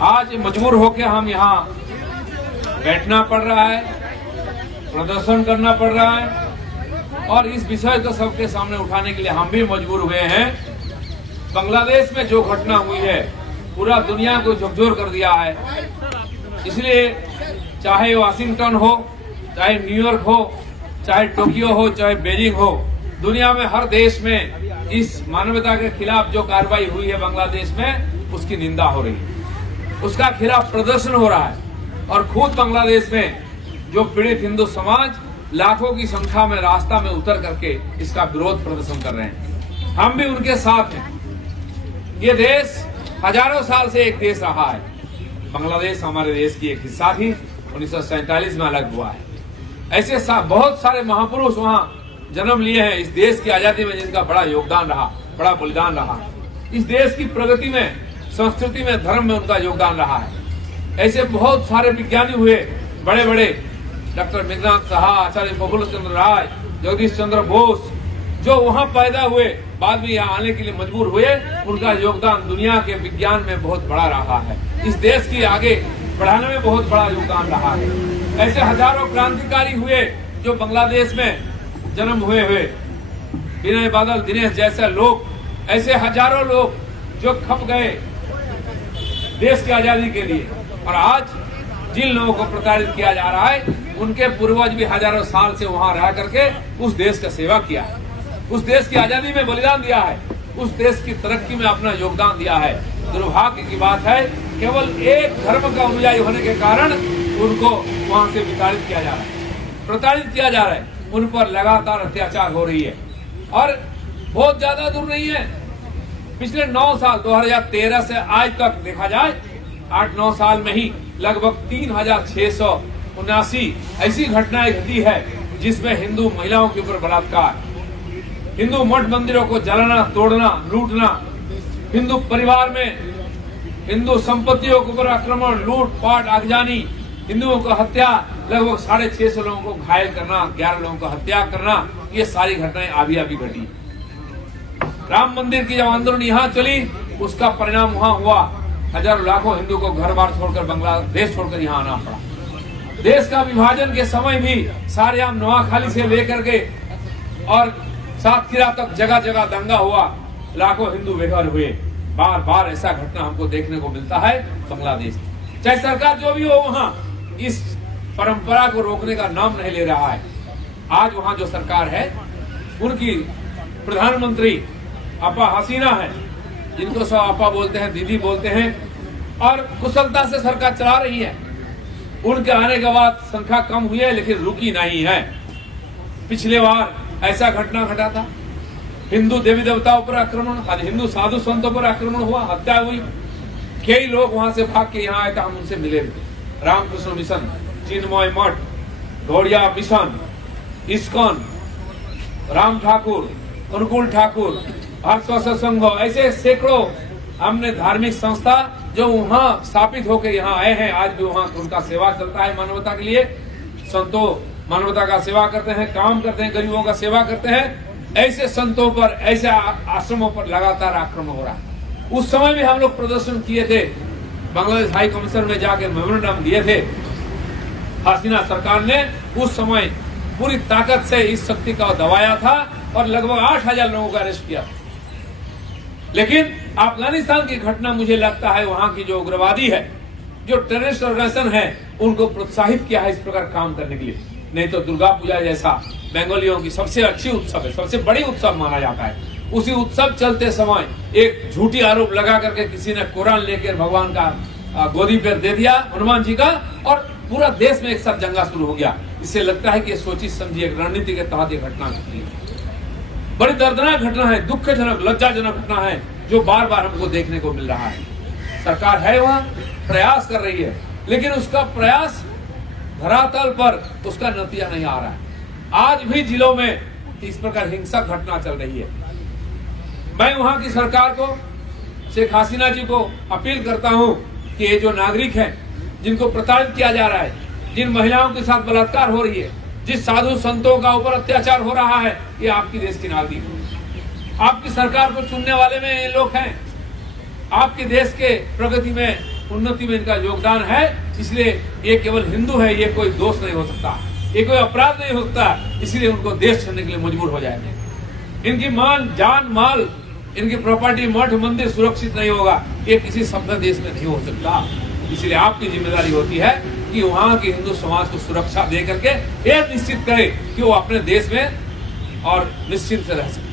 आज मजबूर होकर हम यहाँ बैठना पड़ रहा है, प्रदर्शन करना पड़ रहा है और इस विषय को सबके सामने उठाने के लिए हम भी मजबूर हुए हैं। बांग्लादेश में जो घटना हुई है पूरा दुनिया को झकझोर कर दिया है। इसलिए चाहे वाशिंगटन हो, चाहे न्यूयॉर्क हो, चाहे टोक्यो हो, चाहे बीजिंग हो, दुनिया में हर देश में इस मानवता के खिलाफ जो कार्रवाई हुई है बांग्लादेश में, उसकी निंदा हो रही है, उसका खिलाफ प्रदर्शन हो रहा है। और खुद बांग्लादेश में जो पीड़ित हिंदू समाज लाखों की संख्या में रास्ता में उतर करके इसका विरोध प्रदर्शन कर रहे हैं। हम भी उनके साथ हैं। ये देश हजारों साल से एक देश रहा है। बांग्लादेश हमारे देश की एक हिस्सा थी, 1947 में अलग हुआ है। ऐसे बहुत सारे महापुरुष वहाँ जन्म लिए हैं इस देश की आजादी में, जिनका बड़ा योगदान रहा, बड़ा बलिदान रहा। इस देश की प्रगति में, संस्कृति में, धर्म में उनका योगदान रहा है। ऐसे बहुत सारे विज्ञानी हुए, बड़े बड़े, डॉक्टर मेघनाथ साहा, आचार्य प्रफुल्ल चंद्र राय, जगदीश चंद्र बोस, जो वहाँ पैदा हुए, बाद में यहाँ आने के लिए मजबूर हुए, उनका योगदान दुनिया के विज्ञान में बहुत बड़ा रहा है। इस देश की आगे बढ़ाने में बहुत बड़ा योगदान रहा है। ऐसे हजारों क्रांतिकारी हुए जो बांग्लादेश में जन्म हुए, विनय बादल, दिनेश जैसे लोग, ऐसे हजारों लोग जो खप गए देश की आजादी के लिए। और आज जिन लोगों को प्रताड़ित किया जा रहा है, उनके पूर्वज भी हजारों साल से वहां रह करके उस देश का सेवा किया है, उस देश की आजादी में बलिदान दिया है, उस देश की तरक्की में अपना योगदान दिया है। दुर्भाग्य की बात है, केवल एक धर्म का अनुयायी होने के कारण उनको वहां से विताड़ित किया जा रहा है, प्रताड़ित किया जा रहा है। उन पर लगातार अत्याचार हो रही है और बहुत ज्यादा दूर नहीं है। पिछले 9 साल 2013 से आज तक देखा जाए, 8-9 साल में ही लगभग 3679 ऐसी घटनाएं घटी है जिसमें हिंदू महिलाओं के ऊपर बलात्कार, हिंदू मठ मंदिरों को जलाना, तोड़ना, लूटना, हिंदू परिवार में हिंदू संपत्तियों के ऊपर आक्रमण, लूटपाट, आगजनी, हिंदुओं को हत्या, लगभग 650 लोगों को घायल करना, 11 लोगों को हत्या करना, ये सारी घटनाएं अभी घटी। राम मंदिर की जब आंदोलन यहाँ चली, उसका परिणाम वहाँ हुआ, हजारों लाखों हिंदू को घर बार छोड़कर बांग्लादेश छोड़कर यहाँ आना पड़ा। देश का विभाजन के समय भी सारेआम, नोआखाली से लेकर के और सातखीरा तक जगह जगह दंगा हुआ, लाखों हिंदू बेघर हुए। बार बार ऐसा घटना हमको देखने को मिलता है बांग्लादेश। चाहे सरकार जो भी हो, वहाँ इस परंपरा को रोकने का नाम नहीं ले रहा है। आज वहाँ जो सरकार है, उनकी प्रधानमंत्री अपा हसीना है, जिनको सब अपा बोलते हैं, दीदी बोलते हैं, और कुशलता से सरकार चला रही है। उनके आने के बाद संख्या कम हुई है, लेकिन रुकी नहीं है। पिछले बार ऐसा घटना घटा था, हिंदू देवी देवताओं पर आक्रमण, हिंदू साधु संतों पर आक्रमण हुआ, हत्या हुई। कई लोग वहां से भाग के यहाँ आए थे, हम उनसे मिले थे। रामकृष्ण मिशन, चिन्मय मठ, गौड़िया मिशन, इस्कॉन, राम ठाकुर, अनुकूल ठाकुर, हर्ष संघ, ऐसे सैकड़ों हमने धार्मिक संस्था जो वहाँ स्थापित होकर यहाँ आए हैं। आज भी वहाँ उनका सेवा चलता है मानवता के लिए। संतों मानवता का सेवा करते हैं, काम करते हैं, गरीबों का सेवा करते हैं। ऐसे संतों पर, ऐसे आश्रमों पर लगातार आक्रमण हो रहा है। उस समय भी हम लोग प्रदर्शन किए थे, बांग्लादेश हाई कमिश्नर में जाकर मेमोरेंडम दिए थे। हसीना सरकार ने उस समय पूरी ताकत से इस शक्ति का दबाया था और लगभग 8000 लोगों का अरेस्ट किया। लेकिन अफगानिस्तान की घटना, मुझे लगता है वहां की जो उग्रवादी है, जो टेररिस्ट ऑर्गेनाइजेशन है, उनको प्रोत्साहित किया है इस प्रकार काम करने के लिए। नहीं तो दुर्गा पूजा जैसा बंगालियों की सबसे अच्छी उत्सव है, सबसे बड़ी उत्सव माना जाता है, उसी उत्सव चलते समय एक झूठी आरोप लगा करके किसी ने कुरान लेकर भगवान का गोदी पर दे दिया, हनुमान जी का, और पूरा देश में एक साथ दंगा शुरू हो गया। इससे लगता है कि ये सोची समझी एक रणनीति के तहत ये घटना घटी है। बड़ी दर्दनाक घटना है, दुखजनक, लज्जाजनक घटना है, जो बार बार हमको देखने को मिल रहा है। सरकार है वहाँ, प्रयास कर रही है, लेकिन उसका प्रयास धरातल पर उसका नतीजा नहीं आ रहा है। आज भी जिलों में इस प्रकार हिंसक घटना चल रही है। मैं वहां की सरकार को, शेख हसीना जी को अपील करता हूं कि ये जो नागरिक हैं, जिनको प्रताड़ित किया जा रहा है, जिन महिलाओं के साथ बलात्कार हो रही है, जिस साधु संतों का ऊपर अत्याचार हो रहा है, ये आपकी देश की नागरिक है। आपकी सरकार को चुनने वाले में ये लोग हैं। आपके देश के प्रगति में उन्नति में इनका योगदान है, इसलिए ये केवल हिंदू है, ये कोई दोष नहीं हो सकता, ये कोई अपराध नहीं हो सकता, इसलिए उनको देश छोड़ने के लिए मजबूर हो जाएंगे। इनकी मान, जान, माल, इनकी प्रॉपर्टी, मठ, मंदिर सुरक्षित नहीं होगा, ये किसी सभ्य देश में नहीं हो सकता। इसलिए आपकी जिम्मेदारी होती है कि वहां के हिंदू समाज को सुरक्षा दे करके ये निश्चित करे कि वो अपने देश में और निश्चिंत से रह सके।